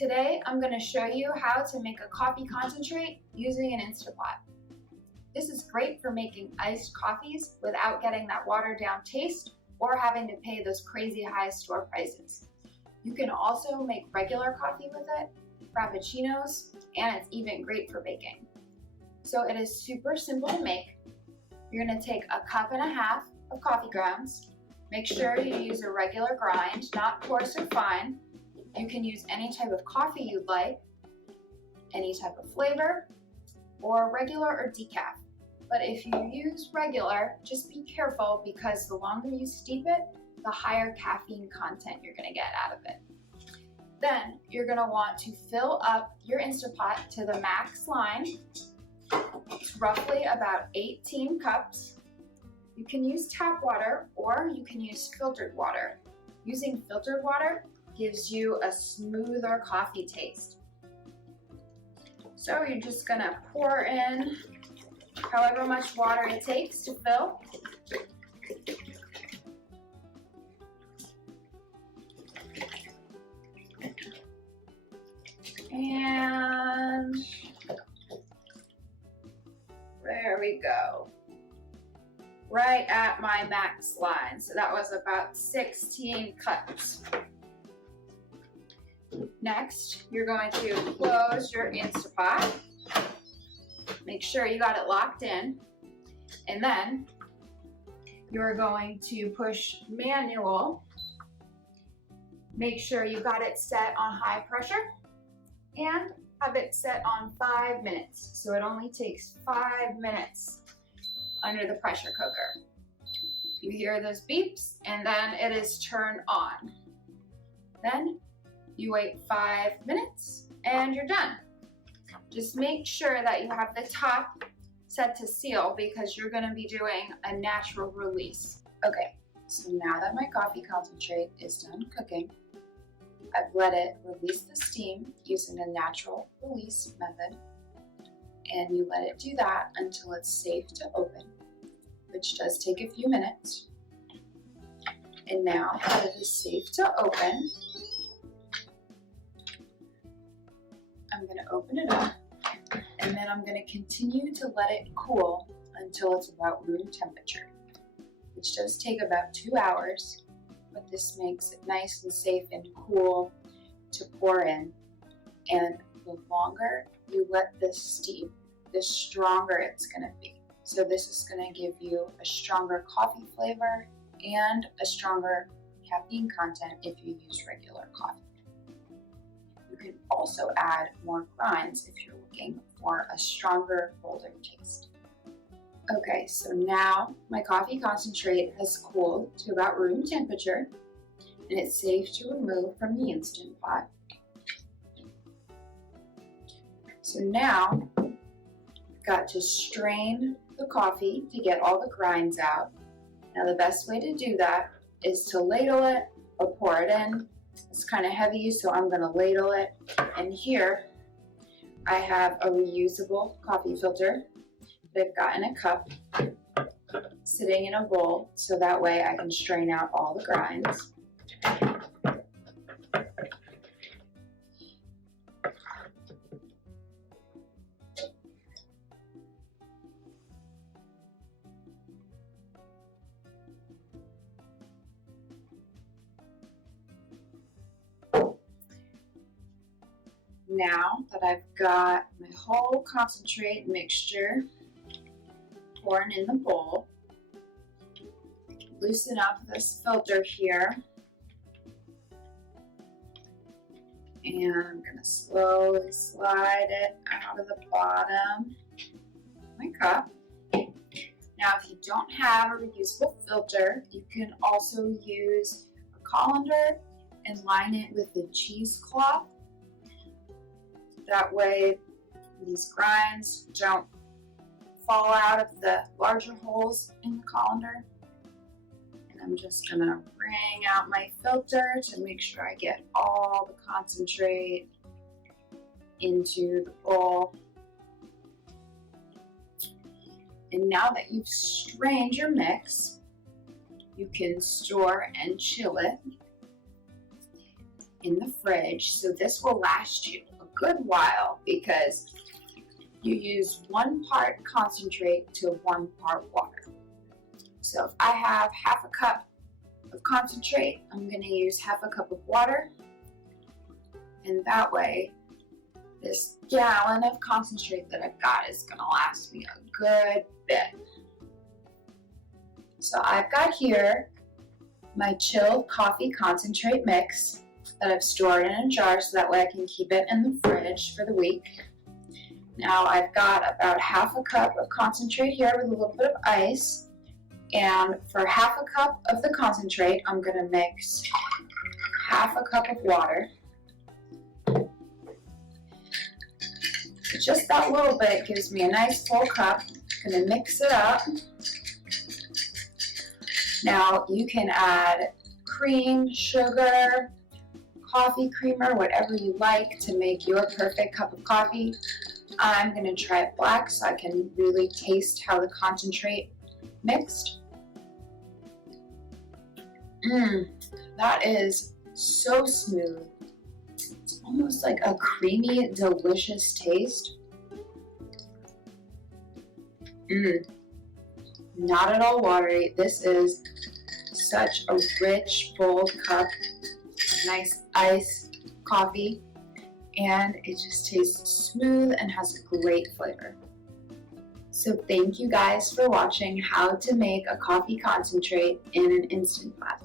Today, I'm going to show you how to make a coffee concentrate using an Instant Pot. This is great for making iced coffees without getting that watered down taste or having to pay those crazy high store prices. You can also make regular coffee with it, frappuccinos, and it's even great for baking. So it is super simple to make. You're going to take a cup and a half of coffee grounds. Make sure you use a regular grind, not coarse or fine. You can use any type of coffee you'd like, any type of flavor, or regular or decaf. But if you use regular, just be careful because the longer you steep it, the higher caffeine content you're going to get out of it. Then you're going to want to fill up your Instant Pot to the max line. It's roughly about 18 cups. You can use tap water or you can use filtered water. Using filtered water gives you a smoother coffee taste. So you're just gonna pour in however much water it takes to fill. And there we go. Right at my max line. So that was about 16 cups. Next, you're going to close your Instant Pot. Make sure you got it locked in. And then you're going to push manual. Make sure you got it set on high pressure and have it set on 5 minutes. So it only takes 5 minutes under the pressure cooker. You hear those beeps and then it is turned on. Then you wait 5 minutes and you're done. Just make sure that you have the top set to seal because you're going to be doing a natural release. Okay, so now that my coffee concentrate is done cooking, I've let it release the steam using a natural release method, and you let it do that until it's safe to open, which does take a few minutes. And now that it is safe to open, I'm going to open it up, and then I'm going to continue to let it cool until it's about room temperature, which does take about 2 hours, but this makes it nice and safe and cool to pour in. And the longer you let this steep, the stronger it's going to be. So this is going to give you a stronger coffee flavor and a stronger caffeine content if you use regular coffee. You can also add more grinds if you're looking for a stronger, bolder taste. Okay, so now my coffee concentrate has cooled to about room temperature and it's safe to remove from the Instant Pot. So now I've got to strain the coffee to get all the grinds out. Now the best way to do that is to ladle it or pour it in. It's kind of heavy, so I'm going to ladle it. And here I have a reusable coffee filter that I've got in a cup sitting in a bowl, so that way I can strain out all the grinds. Now that I've got my whole concentrate mixture pouring in the bowl, I can loosen up this filter here, and I'm going to slowly slide it out of the bottom of my cup. Now if you don't have a reusable filter, you can also use a colander and line it with the cheesecloth. That way these grinds don't fall out of the larger holes in the colander. And I'm just going to wring out my filter to make sure I get all the concentrate into the bowl. And now that you've strained your mix, you can store and chill it. in the fridge, so this will last you a good while because you use 1 part concentrate to 1 part water. So if I have half a cup of concentrate, I'm going to use half a cup of water, and that way this gallon of concentrate that I've got is going to last me a good bit. So I've got here my chilled coffee concentrate mix that I've stored in a jar so that way I can keep it in the fridge for the week. Now I've got about half a cup of concentrate here with a little bit of ice, and for half a cup of the concentrate I'm going to mix half a cup of water. Just that little bit gives me a nice full cup. I'm going to mix it up. Now you can add cream, sugar, coffee creamer, whatever you like to make your perfect cup of coffee. I'm going to try it black so I can really taste how the concentrate mixed. That is so smooth. It's almost like a creamy, delicious taste. Not at all watery. This is such a rich, bold cup, nice iced coffee, and it just tastes smooth and has a great flavor. So thank you guys for watching how to make a coffee concentrate in an Instant Pot.